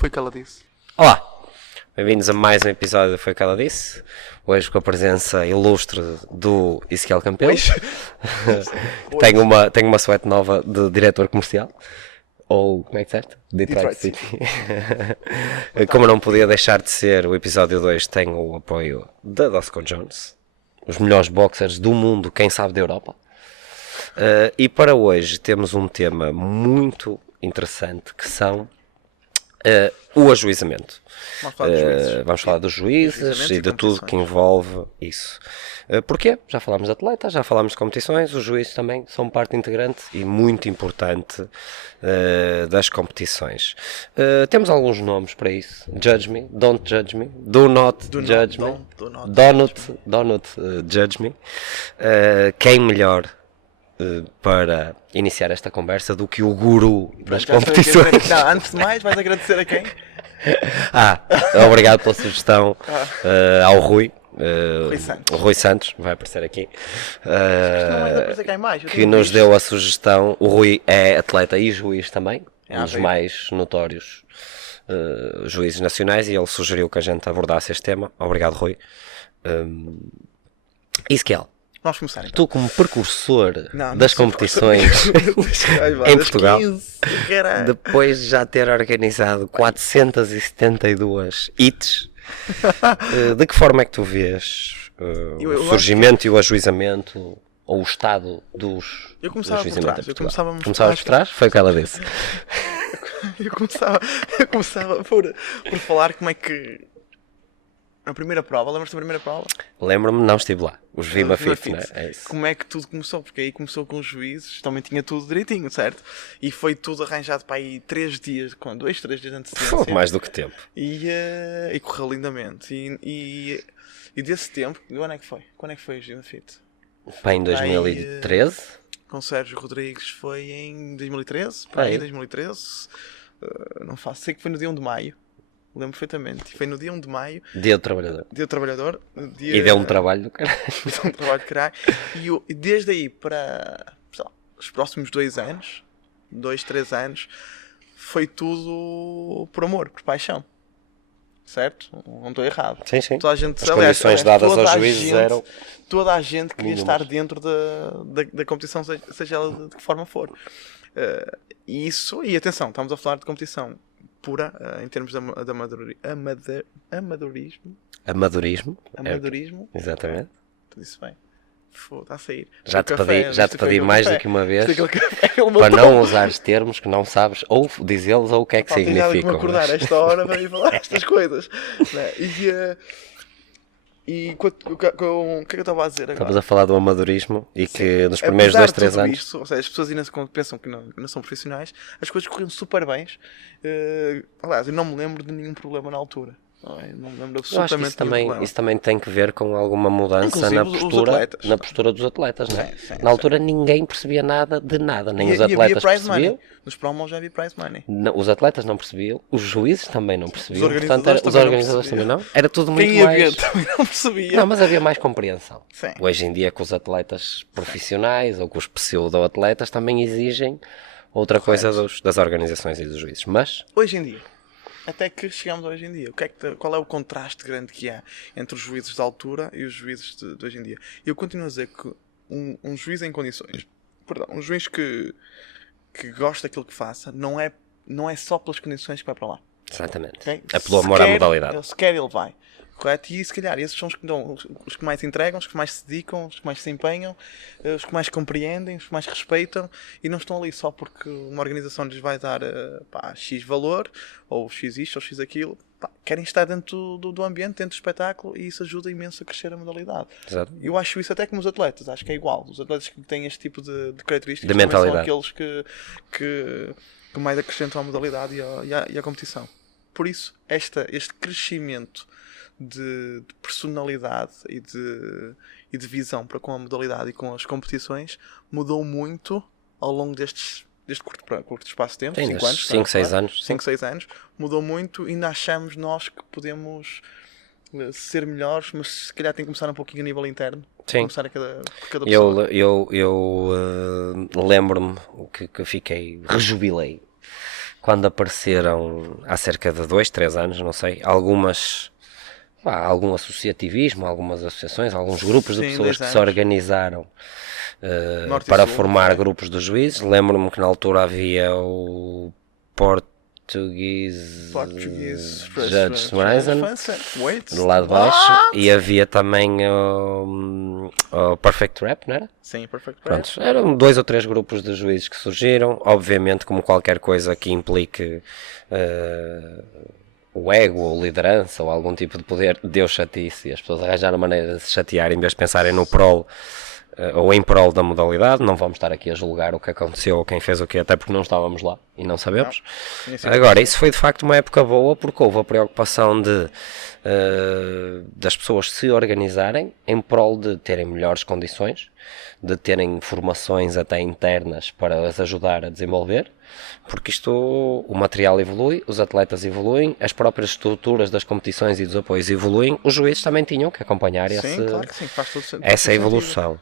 Foi o que ela disse. Olá, bem-vindos a mais um episódio do Foi o que ela disse. Hoje com a presença ilustre do Ezequiel Campelo. Tenho uma suéte nova de diretor comercial. Ou, como é que certo? Detroit City. Como não podia deixar de ser, o episódio 2 tem o apoio da Dosco Jones, os melhores boxers do mundo, quem sabe da Europa. E para hoje temos um tema muito interessante que são o ajuizamento. Vamos falar dos juízes e de tudo que envolve isso. Porquê? Já falámos de atletas, já falámos de competições, os juízes também são parte integrante e muito importante das competições. Temos alguns nomes para isso. Judge me, don't judge me, do not judge me, do not judge me. Quem melhor para iniciar esta conversa do que o guru das competições? Não, antes de mais, vais agradecer a quem? Obrigado pela sugestão ao Rui. Rui Santos vai aparecer aqui, mais, que nos deu a sugestão. O Rui é atleta e juiz também, um dos mais notórios juízes nacionais, e ele sugeriu que a gente abordasse este tema. Obrigado, Rui. Ezequiel, vamos começar então. Tu como precursor das competições em Portugal, depois de já ter organizado 472 hits, de que forma é que tu vês o surgimento e o ajuizamento, ou o estado dos ajuizamentos? Começavas por trás? Foi o que ela disse. Eu começava por falar como é que a primeira prova, lembras-te da primeira prova? Lembro-me, não estive lá. Os Vima Fit, né? É isso. Como é que tudo começou? Porque aí começou com os juízes, também tinha tudo direitinho, certo? E foi tudo arranjado para aí 3 dias, com 2, 3 dias de antecedência. Mais do que tempo. E correu lindamente. E desse tempo, quando é que foi? Quando é que foi o Vima Fit? Para em 2013? Com Sérgio Rodrigues foi em 2013, para aí 2013. Não faço, sei que foi no dia 1 de maio. Lembro perfeitamente. Foi no dia 1 de maio. Dia do Trabalhador. E deu um trabalho do caralho. Deu um trabalho do caralho. E desde aí para os próximos 2 anos, 2, 3 anos, foi tudo por amor, por paixão. Certo? Não estou errado. Sim. Toda a gente, as condições dadas aos juízes eram... Toda a gente queria estar dentro da competição, seja ela de que forma for. E atenção, estamos a falar de competição pura, em termos de amadorismo. Amadorismo. Exatamente. Tudo isso bem. Está a sair. Já te pedi mais do que uma vez para não usares termos que não sabes ou dizê-los ou o que é que significam. Me acordar esta hora para ir falar estas coisas. E o que é que eu estava a dizer agora? Estamos a falar do amadorismo e que nos primeiros 2, 3 anos... Isto, ou seja, as pessoas ainda pensam que não são profissionais, as coisas corriam super bem. Aliás, eu não me lembro de nenhum problema na altura. Não me lembro absolutamente de nenhum problema. Isso também tem que ver com alguma mudança na postura dos atletas, não é? Sim, na altura ninguém percebia nada de nada, nem os atletas percebiam. Nos promos já havia prize money. Os atletas não percebiam, os juízes também não percebiam, os organizadores também não. Era tudo muito mais... Quem ia ver também não percebia. Não, mas havia mais compreensão. Sim. Hoje em dia, com os atletas profissionais ou com os pseudo-atletas, também exigem outra coisa das organizações e dos juízes. Mas... hoje em dia, até que chegamos hoje em dia, qual é o contraste grande que há entre os juízes da altura e os juízes de hoje em dia? Eu continuo a dizer que um juiz em condições, um juiz que gosta daquilo que faça, não é só pelas condições que vai para lá. Exatamente. Okay? É pelo amor à modalidade. Se quer, ele vai. Correto? E se calhar esses são os que mais entregam, os que mais se dedicam, os que mais se empenham, os que mais compreendem, os que mais respeitam, e não estão ali só porque uma organização lhes vai dar X valor, ou X isto, ou X aquilo. Querem estar dentro do ambiente, dentro do espetáculo, e isso ajuda imenso a crescer a modalidade. Exato. Eu acho isso até como os atletas, acho que é igual. Os atletas que têm este tipo de características de mentalidade são aqueles que mais acrescentam à modalidade e à competição. Por isso, este crescimento de personalidade e de visão para com a modalidade e com as competições mudou muito ao longo deste curto espaço de tempo, 5 anos. 5, 6 anos. Mudou muito e ainda achamos nós que podemos ser melhores, mas se calhar tem que começar um pouquinho a nível interno. Sim. Começar a cada pessoa. Eu lembro-me que fiquei, rejubilei quando apareceram há cerca de 2, 3 anos, não sei, algum associativismo, algumas associações, alguns grupos de Sim, pessoas 10 que se anos. organizaram Norte e para Sul, formar não é? grupos de juízes. Lembro-me que na altura havia o Portuguese Judge Horizon do lado de baixo, e havia também o Perfect Rap, não era? Sim, Perfect Rap. Pronto, eram 2 ou 3 grupos de juízes que surgiram, obviamente como qualquer coisa que implique o ego ou liderança ou algum tipo de poder, deu chatice e as pessoas arranjaram maneira de se chatear em vez de pensarem no prol ou em prol da modalidade. Não vamos estar aqui a julgar o que aconteceu ou quem fez o que, até porque não estávamos lá e não sabemos. Não. Agora, isso foi de facto uma época boa, porque houve a preocupação das pessoas se organizarem em prol de terem melhores condições, de terem formações até internas para as ajudar a desenvolver, porque o material evolui, os atletas evoluem, as próprias estruturas das competições e dos apoios evoluem, os juízes também tinham que acompanhar claro que sim, faz todo essa evolução.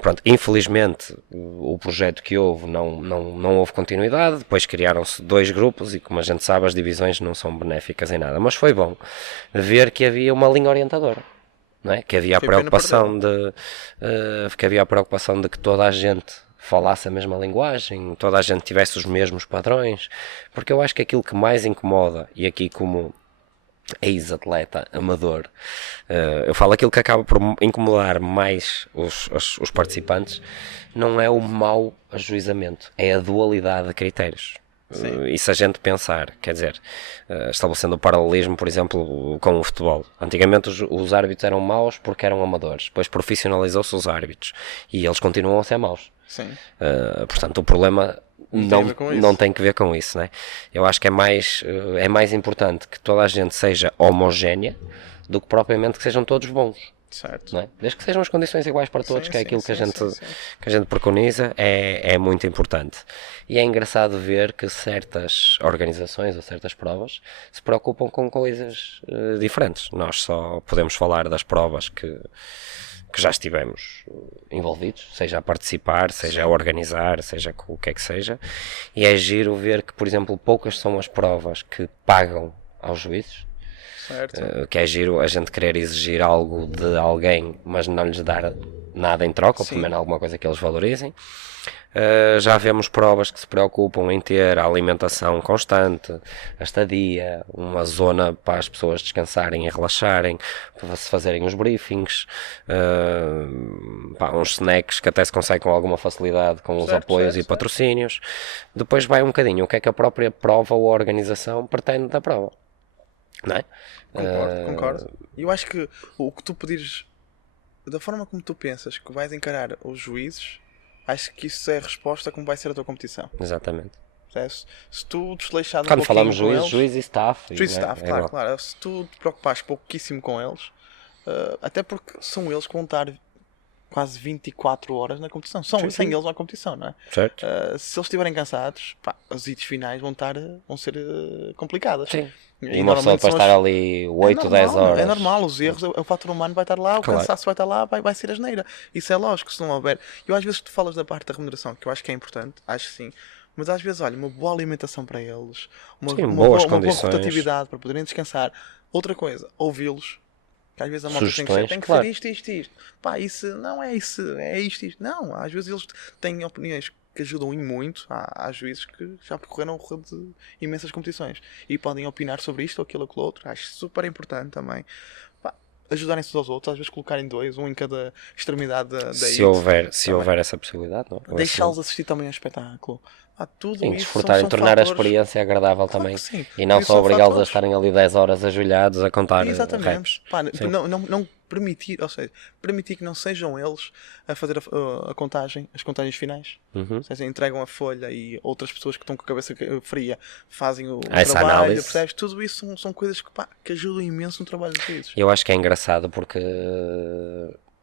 Pronto, infelizmente o projeto que houve não houve continuidade, depois criaram-se 2 grupos e, como a gente sabe, as divisões não são benéficas em nada, mas foi bom ver que havia uma linha orientadora. Não é? Que havia a preocupação de que toda a gente falasse a mesma linguagem, toda a gente tivesse os mesmos padrões, porque eu acho que aquilo que mais incomoda, e aqui como ex-atleta amador, eu falo aquilo que acaba por incomodar mais os participantes, não é o mau ajuizamento, é a dualidade de critérios. E se a gente pensar, quer dizer, estabelecendo o paralelismo, por exemplo, com o futebol, antigamente os árbitros eram maus porque eram amadores, depois profissionalizou-se os árbitros e eles continuam a ser maus. Portanto, o problema não tem que ver com isso, né? Eu acho que é mais importante que toda a gente seja homogénea do que propriamente que sejam todos bons. Certo. Não é? Desde que sejam as condições iguais para todos, que é aquilo que a gente preconiza, é muito importante. E é engraçado ver que certas organizações ou certas provas se preocupam com coisas diferentes. Nós só podemos falar das provas que já estivemos envolvidos, seja a participar, seja a organizar, seja o que é que seja. E é giro ver que, por exemplo, poucas são as provas que pagam aos juízes. Que é giro a gente querer exigir algo de alguém, mas não lhes dar nada em troca, ou pelo menos alguma coisa que eles valorizem. Já vemos provas que se preocupam em ter a alimentação constante, a estadia, uma zona para as pessoas descansarem e relaxarem, para se fazerem os briefings, uns snacks que até se consegue com alguma facilidade com os apoios e patrocínios. Depois vai um bocadinho o que é que a própria prova ou a organização pretende da prova. Não é? Concordo. Eu acho que o que tu pedires, da forma como tu pensas que vais encarar os juízes, acho que isso é a resposta a como vai ser a tua competição. Exatamente. Se tu desleixares quando falamos juiz e staff. Juiz e staff, claro. Se tu te preocupares pouquíssimo com eles, até porque são eles que vão estar quase 24 horas na competição. Sem eles na competição, não é? Certo. Se eles estiverem cansados, as hits finais vão ser complicadas. Sim. E uma pessoa para estar ali 8, 10 horas. É normal, os erros, o fator humano vai estar lá, o cansaço vai estar lá, vai ser asneira. Isso é lógico, se não houver. Eu às vezes tu falas da parte da remuneração, que eu acho que é importante, acho que sim. Mas às vezes, olha, uma boa alimentação para eles, uma boa rotatividade para poderem descansar. Outra coisa, ouvi-los. Que às vezes a malta tem que ser isto. Pá, isso não é isso, é isto. Não, às vezes eles têm opiniões que ajudam muito. Há juízes que já percorreram de imensas competições e podem opinar sobre isto ou aquilo ou outro. Acho super importante também. Pá, ajudarem-se aos outros, às vezes colocarem 2, um em cada extremidade da se houver essa possibilidade, não? Deixá-los assistir também ao espetáculo. Tudo isso desfrutarem, tornar a experiência agradável também. E não só obrigá-los a estarem ali 10 horas ajoelhados a contar. Exatamente. Não permitir, ou seja, permitir que não sejam eles a fazer a contagem, as contagens finais. Ou seja, entregam a folha e outras pessoas que estão com a cabeça fria fazem o trabalho, percebes? Tudo isso são coisas que ajudam imenso no trabalho dos juízes. Eu acho que é engraçado porque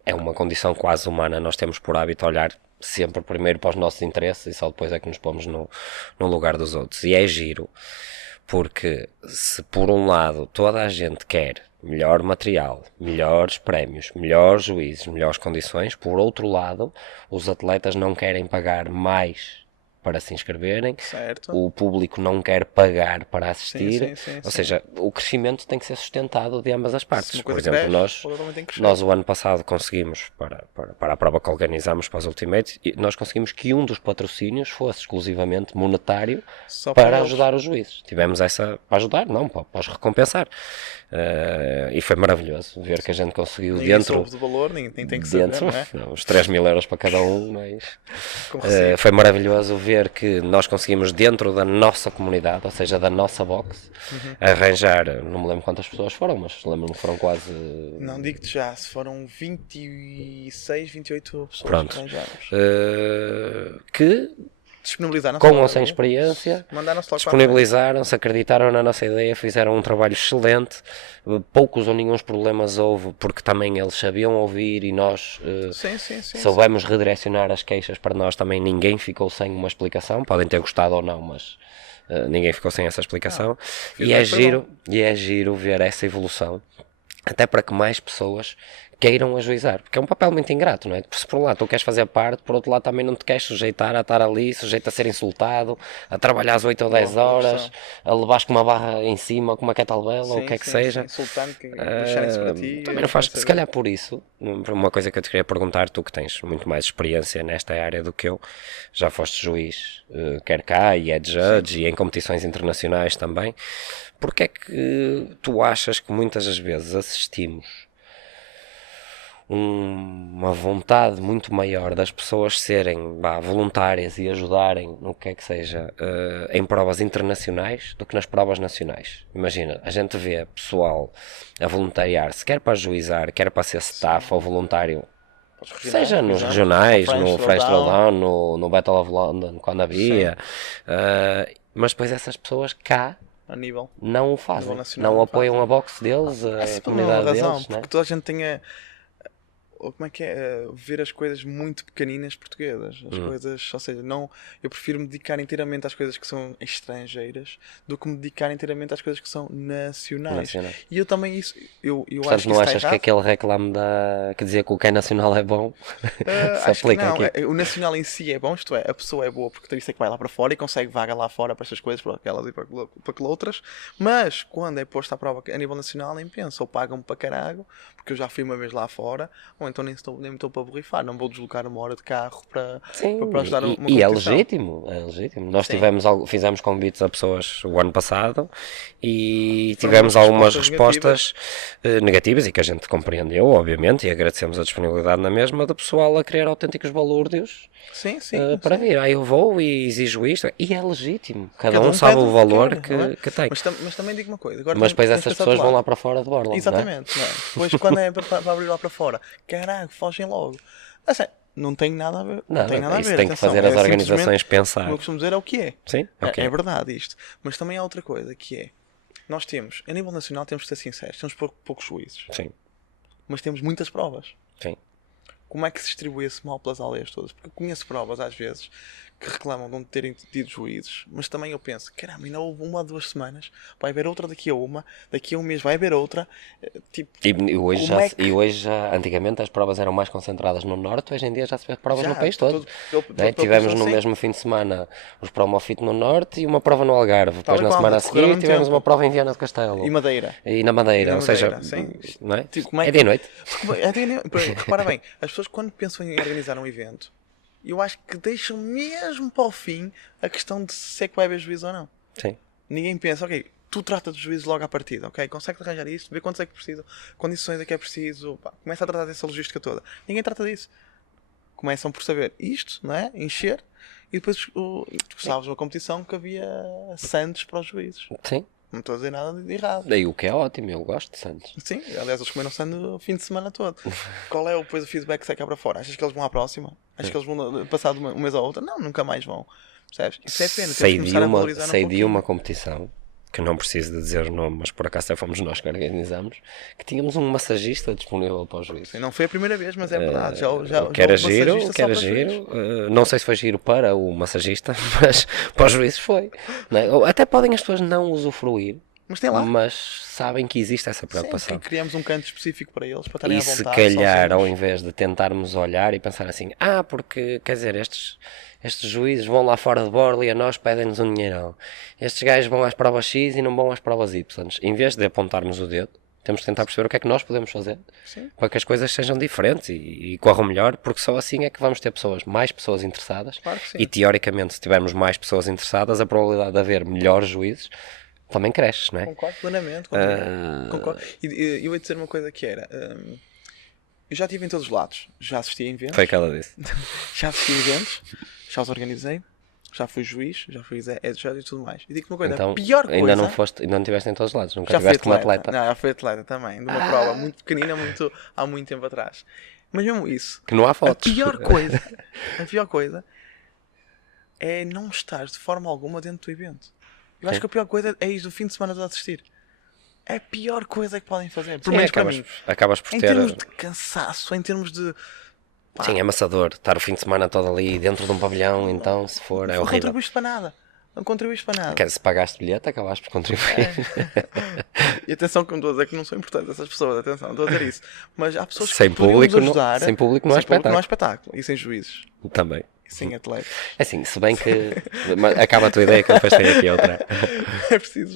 é uma condição quase humana. Nós temos por hábito olhar sempre primeiro para os nossos interesses e só depois é que nos pomos no lugar dos outros. E é giro, porque se por um lado toda a gente quer melhor material, melhores prémios, melhores juízes, melhores condições, por outro lado os atletas não querem pagar mais para se inscreverem, Certo. o público não quer pagar para assistir, Sim. ou seja, o crescimento tem que ser sustentado de ambas as partes. Se uma Por coisa exemplo, cresce, outra também tem que crescer. nós o ano passado conseguimos, para a prova que organizámos para os Ultimates, nós conseguimos que um dos patrocínios fosse exclusivamente monetário Só para eles. ajudar os juízes. Tivemos essa, para ajudar, não, para os recompensar. E foi maravilhoso ver que a gente conseguiu Ninguém dentro... soube do valor, ninguém tem que saber, Dentro, não é? uns 3.000 euros para cada um, mas Com receio. foi maravilhoso ver que nós conseguimos dentro da nossa comunidade, ou seja, da nossa box, arranjar, não me lembro quantas pessoas foram, mas lembro-me que foram quase... Não digo-te já, se foram 26, 28 pessoas Pronto. que arranjámos. Que, Disponibilizaram-se com logo ou sem ali. experiência, Mandaram-se logo para a disponibilizaram-se, acreditaram na nossa ideia, fizeram um trabalho excelente, poucos ou nenhum problemas houve, porque também eles sabiam ouvir e nós frente. Sim. soubemos redirecionar as queixas para nós também, ninguém ficou sem uma explicação, podem ter gostado ou não, mas ninguém ficou sem essa explicação, e é giro ver essa evolução, até para que mais pessoas queiram ajuizar, porque é um papel muito ingrato, não é? Se por um lado tu queres fazer parte, por outro lado também não te queres sujeitar a estar ali, sujeito a ser insultado, a trabalhar às 8 ou 10 horas, a levares com uma barra em cima, com uma kettlebell ou o que é que seja. Insultante, que deixarem-se para ti. Também não faz, se calhar por isso, uma coisa que eu te queria perguntar, tu que tens muito mais experiência nesta área do que eu, já foste juiz, quer cá e é judge e em competições internacionais também, porque é que tu achas que muitas das vezes assistimos uma vontade muito maior das pessoas serem voluntárias e ajudarem no que é que seja em provas internacionais do que nas provas nacionais? Imagina, a gente vê pessoal a voluntariar-se, quer para ajuizar, quer para ser staff ou voluntário, seja nos regionais, no French Throwdown, no Battle of London, quando havia, mas depois essas pessoas cá A nível. não o fazem, nacional, não apoiam a boxe deles, a comunidade deles, porque toda a gente tem como é que é? Ver as coisas muito pequeninas portuguesas. As coisas, ou seja, não, eu prefiro me dedicar inteiramente às coisas que são estrangeiras do que me dedicar inteiramente às coisas que são nacionais. E eu também isso, eu portanto, acho que não isso achas está que errado. aquele reclame que dizia que o que é nacional é bom se Acho que aplica não. aqui? O nacional em si é bom, isto é, a pessoa é boa porque isso é que vai lá para fora e consegue vaga lá fora para estas coisas, para aquelas e para aquelas outras, mas quando é posto à prova a nível nacional nem penso, ou pagam-me para caralho, porque eu já fui uma vez lá fora, ou então nem me estou para borrifar, não vou deslocar uma hora de carro para ajudar uma e é competição. legítimo. Nós Sim. fizemos convites a pessoas o ano passado e Foram tivemos umas algumas respostas respostas negativas e que a gente compreendeu, obviamente, e agradecemos a disponibilidade na mesma do pessoal a querer autênticos balúrdios Sim, para vir. Eu vou e exijo isto, e é legítimo. Cada um um sabe pede o o valor que quer, não é? que tem. Mas também digo uma coisa. Agora Mas depois tens essas pensado pessoas do vão lado. lá para fora de borla. Exatamente. Não é? Depois quando é para abrir lá para fora, caralho, fogem logo. Assim, não tem nada a ver. Não tem nada a isso ver. tem que Atenção, fazer as organizações simplesmente, pensar. como eu costumo dizer, é o que é. Sim? Ok. É verdade isto. Mas também há outra coisa que é. Nós temos, a nível nacional, temos que ser sinceros, temos poucos juízes. Sim. Mas temos muitas provas. Sim. Como é que se distribui esse mal pelas aldeias todas? Porque eu conheço provas, às vezes, que reclamam de não terem tido juízes, mas também eu penso, caramba, ainda houve 1 ou 2 semanas, vai haver outra daqui a um mês vai haver outra. Tipo, E hoje, como é que- e hoje antigamente as provas eram mais concentradas no norte, hoje em dia já se vê provas Já, no país todo. pelo Tivemos país, no sim. mesmo fim de semana os Promofit no norte e uma prova no Algarve. Depois na e qual, semana a correram ao seguir mesmo tivemos tempo. uma prova em Viana do Castelo. E Madeira. E na Madeira, E na ou seja, Madeira, sim. não é? Tipo, como é É que- dia e noite. Repara bem, as pessoas quando pensam em organizar um evento, eu acho que deixam mesmo para o fim a questão de se é que vai haver juízo ou não. Sim. Ninguém pensa, ok, tu trata dos juízes logo à partida, ok? Consegue arranjar isto, vê quantos é que precisa, condições é que é preciso, pá, começa a tratar dessa logística toda. Ninguém trata disso. Começam por saber isto, não é? Encher, e depois tu sabes uma competição que havia sandes para os juízes. Sim. Não estou a dizer nada de errado. Daí o que é ótimo, eu gosto de Santos. Sim, aliás, eles comeram sande o fim de semana todo. Qual é depois o feedback que sai cá para fora? Achas que eles vão à próxima? Achas que eles vão passar de um mês a outra? Não, nunca mais vão. Percebes? Isso é pena. Sei Temos de que começar a uma, valorizar sei um de pouquinho. uma competição, que não preciso de dizer o nome, mas por acaso até fomos nós que organizamos, que tínhamos um massagista disponível para os juízes. Sim, não foi a primeira vez, mas é verdade. Que era houve giro, massagista que era só para juízes. giro. Não sei se foi giro para o massagista, mas para os juízes foi. Não é? Ou até podem as pessoas não usufruir Mas tem lá. Mas sabem que existe essa preocupação. Sim, criamos um canto específico para eles, para estarem à E se vontade. calhar, ao invés de tentarmos olhar e pensar assim, porque, quer dizer, estes juízes vão lá fora de borla e a nós pedem-nos um dinheirão. Estes gajos vão às provas X e não vão às provas Y. Em vez de apontarmos o dedo, temos que tentar perceber o que é que nós podemos fazer para que as coisas sejam diferentes e corram melhor, porque só assim é que vamos ter mais pessoas interessadas. Claro que sim. E teoricamente, se tivermos mais pessoas interessadas, a probabilidade de haver melhores juízes também cresce, não é? Concordo plenamente. Concordo. E eu ia dizer uma coisa que era... eu já estive em todos os lados. Já assisti a eventos. Foi aquela disse. Já assisti a eventos. Já os organizei. Já fui juiz. Já fui já e tudo mais. E digo-te uma coisa. Então, a pior coisa... ainda não estiveste em todos os lados. Nunca já tiveste fui como atleta. Não, já fui atleta também. De uma prova muito pequenina, há muito tempo atrás. Mas mesmo isso... Que não há fotos. A pior coisa é não estar de forma alguma dentro do evento. Eu acho que a pior coisa é ir do fim de semana a assistir. É a pior coisa que podem fazer. Por menos para mim. Acabas por em ter... termos de cansaço, em termos de... Sim, é amassador. Estar o fim de semana todo ali dentro de um pavilhão, então, se for, é não horrível. contribuíste para nada. Não contribuíste para nada. Se pagaste bilhete, acabaste por contribuir. E atenção que eu estou a dizer que não são importantes essas pessoas. Atenção, estou a dizer isso. Mas há pessoas Sem que poderiam nos público ajudar. sem público não há espetáculo. Não há espetáculo. E sem juízes. Também. E sem atletas. É assim, se bem que... Acaba a tua ideia que depois tem aqui outra.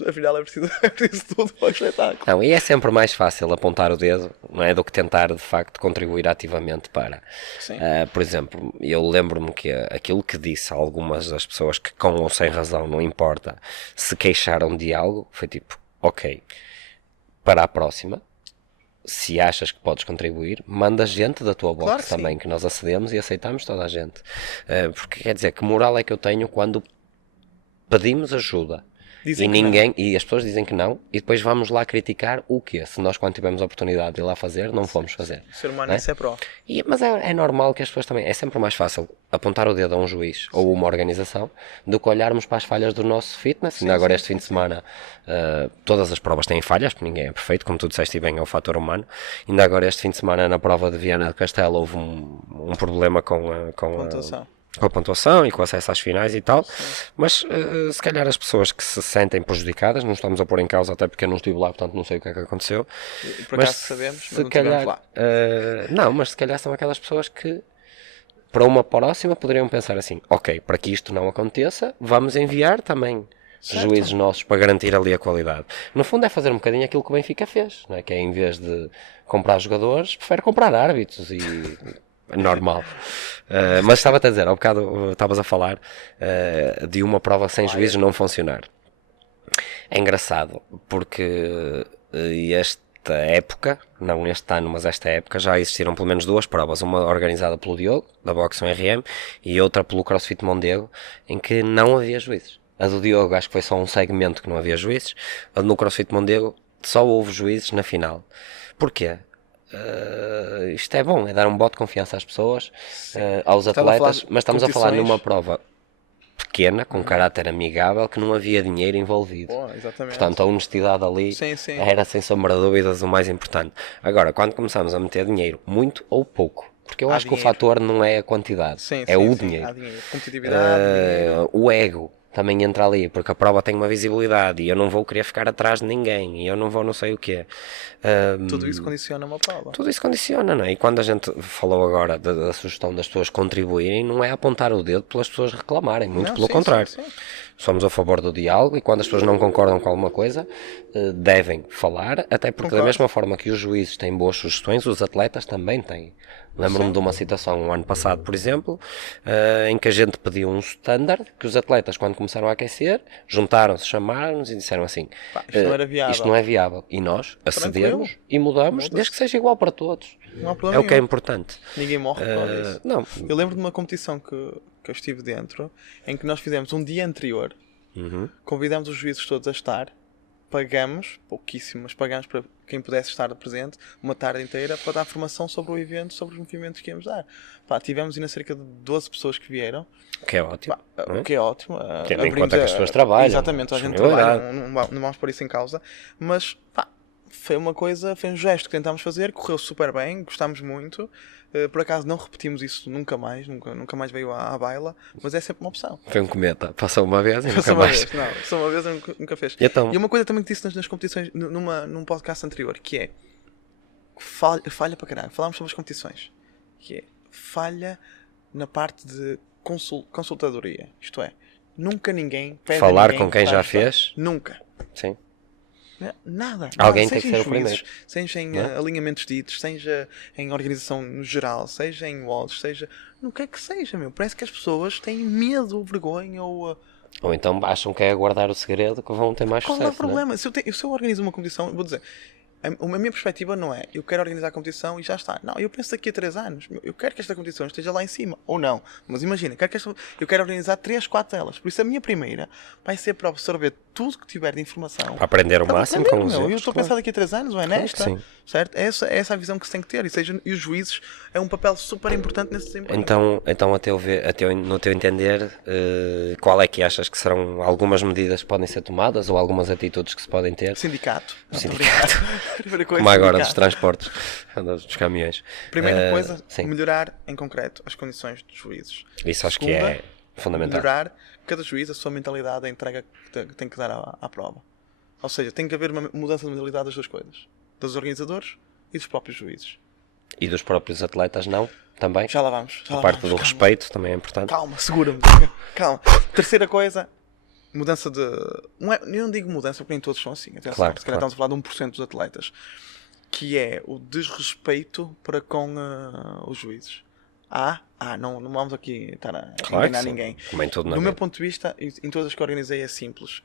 Afinal é preciso tudo para o espetáculo. Não, e é sempre mais fácil apontar o dedo, não é, do que tentar de facto contribuir ativamente para. Sim. Por exemplo, eu lembro-me que aquilo que disse a algumas das pessoas que com ou sem razão, não importa, se queixaram de algo, foi tipo, ok, para a próxima, se achas que podes contribuir, manda gente da tua box Claro que também, sim. que nós acedemos e aceitamos toda a gente. Porque quer dizer, que moral é que eu tenho quando pedimos ajuda Dizem e que ninguém, e as pessoas dizem que não, e depois vamos lá criticar o quê? Se nós, quando tivemos a oportunidade de ir lá fazer, não fomos fazer. O ser humano Não é? isso é pró. Mas é normal que as pessoas também... É sempre mais fácil apontar o dedo a um juiz ou uma organização do que olharmos para as falhas do nosso fitness. Ainda agora este fim de semana todas as provas têm falhas, porque ninguém é perfeito, como tu disseste bem, é o fator humano. Ainda agora este fim de semana na prova de Viana do Castelo houve um problema com a pontuação e com o acesso às finais e tal, mas se calhar as pessoas que se sentem prejudicadas, não estamos a pôr em causa, até porque eu não estive lá, portanto não sei o que é que aconteceu. E por acaso sabemos, mas não calhar, estivemos lá. não, mas se calhar são aquelas pessoas que para uma próxima poderiam pensar assim, ok, para que isto não aconteça, vamos enviar também juízes nossos para garantir ali a qualidade. No fundo é fazer um bocadinho aquilo que o Benfica fez, não é? Que é, em vez de comprar jogadores, prefere comprar árbitros e... normal. Mas estava-te a dizer, há bocado estavas a falar de uma prova sem juízes não funcionar. É engraçado, porque esta época, não este ano, mas esta época, já existiram pelo menos duas provas, uma organizada pelo Diogo, da Boxe RM, e outra pelo CrossFit Mondego, em que não havia juízes. A do Diogo acho que foi só um segmento que não havia juízes, a do CrossFit Mondego só houve juízes na final. Porquê? Isto é bom, é dar um voto de confiança às pessoas, aos atletas, mas estamos a falar numa prova pequena, com caráter amigável, que não havia dinheiro envolvido. Exatamente. Portanto, a honestidade ali era, sem sombra de dúvidas, o mais importante. Agora, quando começamos a meter dinheiro, muito ou pouco, porque eu acho que o fator não é a quantidade, é o dinheiro. Há dinheiro. Competitividade, dinheiro. O ego também entra ali, porque a prova tem uma visibilidade e eu não vou querer ficar atrás de ninguém e eu não vou não sei o quê. Tudo isso condiciona uma prova. Tudo isso condiciona, não é? E quando a gente falou agora da sugestão das pessoas contribuírem, não é apontar o dedo pelas pessoas reclamarem, muito pelo contrário. Sim. Somos a favor do diálogo e quando as pessoas não concordam com alguma coisa, devem falar, até porque da mesma forma que os juízes têm boas sugestões, os atletas também têm. Lembro-me de uma situação no ano passado, por exemplo, em que a gente pediu um standard, que os atletas, quando começaram a aquecer, juntaram-se, chamaram-nos e disseram assim, isto não era viável. Isto não é viável. E nós acedemos e mudamos, desde que seja igual para todos. Não há problema o que é importante. Ninguém morre por isso. Não. Eu lembro de uma competição que eu estive dentro, em que nós fizemos um dia anterior, convidamos os juízes todos a estar, pagamos, pouquíssimo, mas pagamos para quem pudesse estar presente uma tarde inteira para dar formação sobre o evento, sobre os movimentos que íamos dar. Tivemos ainda cerca de 12 pessoas que vieram. O que é ótimo. O que é ótimo. Tendo em conta que as pessoas trabalham. Exatamente, a gente trabalha, não vamos pôr isso em causa. Mas foi um gesto que tentámos fazer, correu super bem, gostámos muito. Por acaso não repetimos isso nunca mais veio à baila, mas é sempre uma opção. Foi um cometa, passou uma vez e nunca mais. Só uma vez eu nunca fez. Então... E uma coisa também que disse nas competições, num podcast anterior, que é falha para caralho, falámos sobre as competições, que é falha na parte de consultadoria, isto é, nunca ninguém pede falar a ninguém com quem já fez? Nunca. Sim. Nada. Alguém tem que ser o primeiro. Seja em alinhamentos ditos, seja em organização no geral, seja em walls, seja no que é que seja, meu. Parece que as pessoas têm medo ou vergonha ou então acham que é guardar o segredo que vão ter mais sucesso. Qual é o problema? Se eu organizo uma competição, eu vou dizer, a minha perspectiva não é eu quero organizar a competição e já está. Não, eu penso daqui a 3 anos. Eu quero que esta competição esteja lá em cima. Ou não. Mas imagina, eu quero organizar 3, 4 delas. Por isso a minha primeira vai ser para absorver tudo que tiver de informação. Para aprender o máximo com os outros. Eu estou a pensar daqui a 3 anos, não é nesta? Sim. Certo? É essa a visão que se tem que ter. E os juízes é um papel super importante nesse desempenho. Então no teu entender, qual é que achas que serão algumas medidas que podem ser tomadas ou algumas atitudes que se podem ter? Sindicato. Como agora dos transportes, dos caminhões. Primeira coisa, sim. Melhorar em concreto as condições dos juízes. Isso acho que é fundamental. Melhorar cada juiz a sua mentalidade da entrega que tem que dar à prova. Ou seja, tem que haver uma mudança de mentalidade das duas coisas. Dos organizadores e dos próprios juízes. E dos próprios atletas não? Também? Já lá vamos. A parte do respeito também é importante. Calma, segura-me. Calma. Terceira coisa, mudança de... Eu não digo mudança porque nem todos são assim. Atenção, claro, se calhar estamos a falar de 1% dos atletas. Que é o desrespeito para com os juízes. Não vamos aqui estar a enganar ninguém. Como em tudo na Do vida. meu ponto de vista, em todas as que organizei é simples.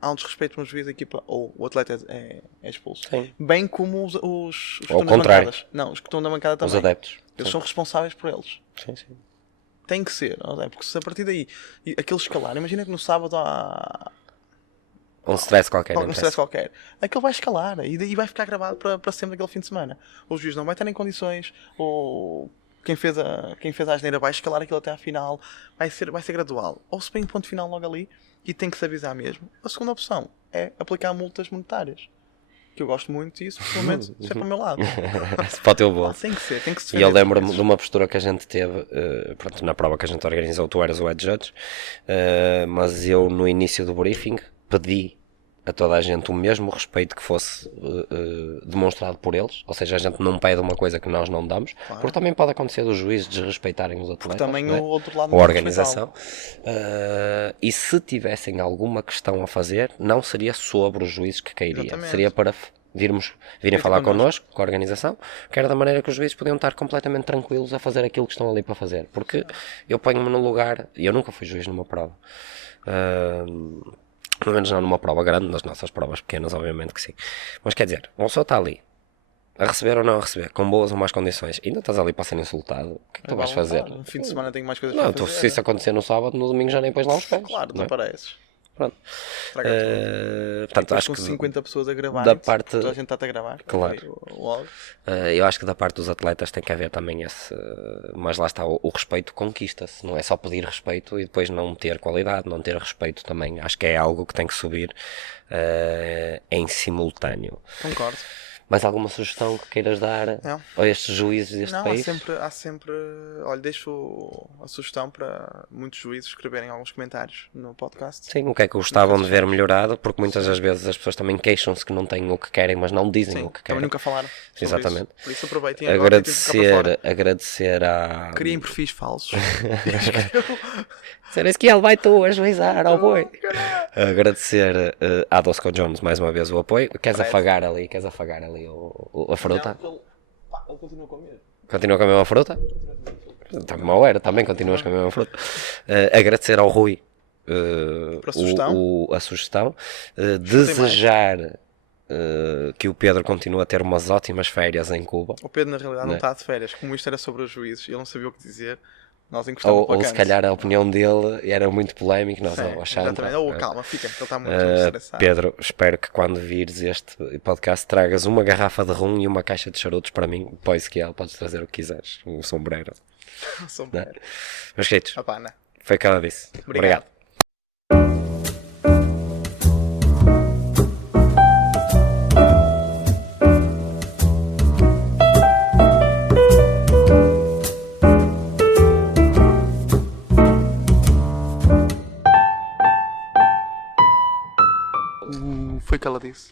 Há um desrespeito para um juiz, a equipa ou o atleta é expulso. Sim. Bem como os que Ao estão nas contrário. bancadas. Não, os que estão na bancada também. Os adeptos. Eles são responsáveis por eles. Sim, sim. Tem que ser, não é? Porque se a partir daí aquele escalar, imagina que no sábado há um stress qualquer. aquele vai escalar e daí vai ficar gravado para sempre aquele fim de semana. O juiz não vai estar em condições, ou quem fez a asneira vai escalar aquilo até à final, vai ser gradual. Ou se põe um ponto final logo ali e tem que se avisar mesmo. A segunda opção é aplicar multas monetárias. Que eu gosto muito disso, pessoalmente, se é para o meu lado. Para o teu bolso. Tem que ser, tem que se E eu lembro-me de uma postura que a gente teve, pronto, na prova que a gente organizou, tu eras o head judge, mas eu no início do briefing pedi a toda a gente o mesmo respeito que fosse demonstrado por eles, ou seja, a gente não pede uma coisa que nós não damos, claro. Porque também pode acontecer dos juízes desrespeitarem os atletas, também o outro lado ou a organização, e se tivessem alguma questão a fazer, não seria sobre os juízes que cairia. Exatamente. Seria para virem falar connosco, com a organização, que era da maneira que os juízes podiam estar completamente tranquilos a fazer aquilo que estão ali para fazer, porque eu ponho-me no lugar, e eu nunca fui juiz numa prova, pelo menos não numa prova grande, nas nossas provas pequenas, obviamente que sim. Mas quer dizer, uma pessoa está ali, a receber ou não a receber, com boas ou más condições, ainda estás ali para ser insultado, o que é que tu vais fazer? No fim de semana tenho mais coisas para fazer. Se isso acontecer no sábado, no domingo já nem pões lá os pés. Claro, não apareces. Pronto. Portanto, acho que 50 pessoas a gravar, da parte, toda a gente está a gravar. Claro. Eu acho que da parte dos atletas tem que haver também esse, mas lá está, o respeito conquista-se, não é só pedir respeito e depois não ter qualidade, não ter respeito também. Acho que é algo que tem que subir em simultâneo. Concordo. Mais alguma sugestão que queiras dar a estes juízes deste país? Há sempre. Olha, deixo a sugestão para muitos juízes escreverem alguns comentários no podcast. Sim, o que é que gostavam de ver melhorado, porque muitas das vezes as pessoas também queixam-se que não têm o que querem, mas não dizem o que querem. Também nunca falaram. Exatamente. Por isso aproveitem agradecer a... Criem perfis falsos. Será que ele vai tu ajuizar ao boi? Agradecer à Dosco Jones mais uma vez o apoio. Queres afagar ali a fruta? Ele continua a comer. Continua a comer uma fruta? Também continuas com a mesma fruta. Agradecer ao Rui a sugestão. Desejar que o Pedro continue a ter umas ótimas férias em Cuba. O Pedro na realidade não está de férias. Como isto era sobre os juízes, ele não sabia o que dizer. Nós ou se calhar a opinião dele era muito polémica, nós achamos. Calma, fica, ele está muito estressado. Pedro, espero que quando vires este podcast tragas uma garrafa de rum e uma caixa de charutos para mim, para o Ezequiel, podes trazer o que quiseres, um sombreiro. Meus queridos, foi cada vez. Obrigado. Foi o que ela disse.